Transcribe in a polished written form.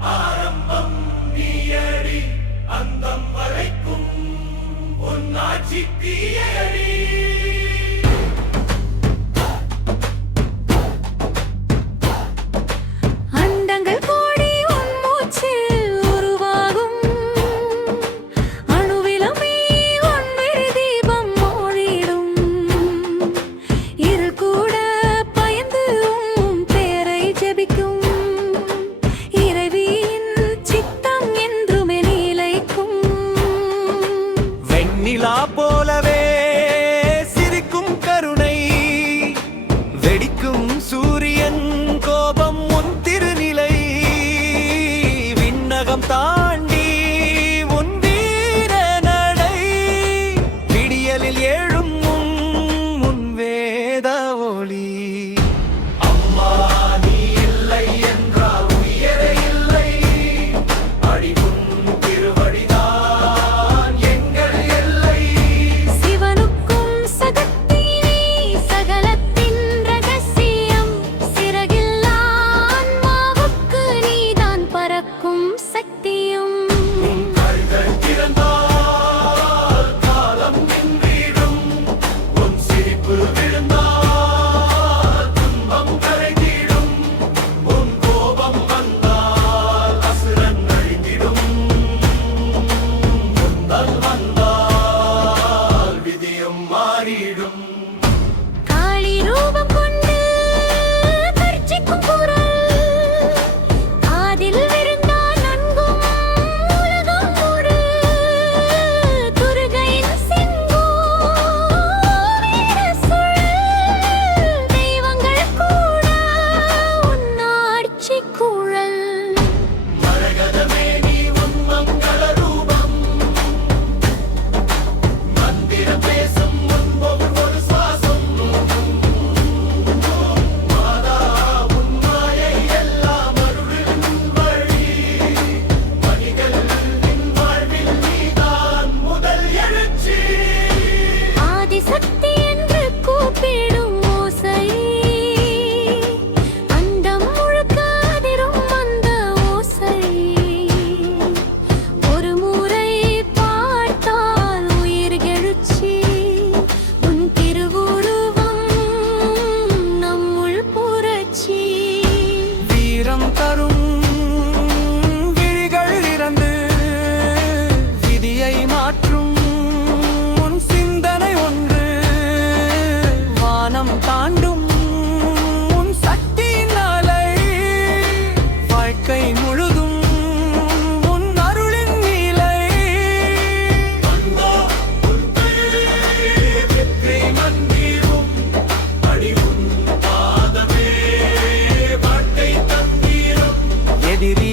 ஆரம்பம் நீயடி அந்தம் வரைக்கும் உன் ஆட்சி தீயடி. நிலா போலவே சிரிக்கும் கருணை, வெடிக்கும் சூரியன் கோபம் உன் திருநிலை, விண்ணகம் தாண்டி உன் வீர நடை, விடியலில் எழும் உன் வேத ஒளி. அம்மா நீ இல்லை என்றால் உயிரே இல்லை, அடிவும் திருவடிதான் காளி ரூபம் கொண்டு கர்ஜிக்கும் குரல், காதில் விழுந்தால் நன்கும் உலகம் மூடு, துர்க்கையின் சிங்கம் வீர சுழல், தெய்வங்கள் கூட உன் ஆட்சி குழல். மரகதமே நீ உன் மங்கள ரூபம், மந்திரம் பேசும் தரும் விழிகள் இறந்து விதியை மாற்றும் உன் சிந்தனை ஒன்று, வானம் தாண்டும் உன் சக்தியின் அலை, வாழ்க்கை முழுதும் உன் அருளின் நீலை. மந்திரும் அடிவும் பாதமே வாழ்க்கை தந்தீரும் எதிரி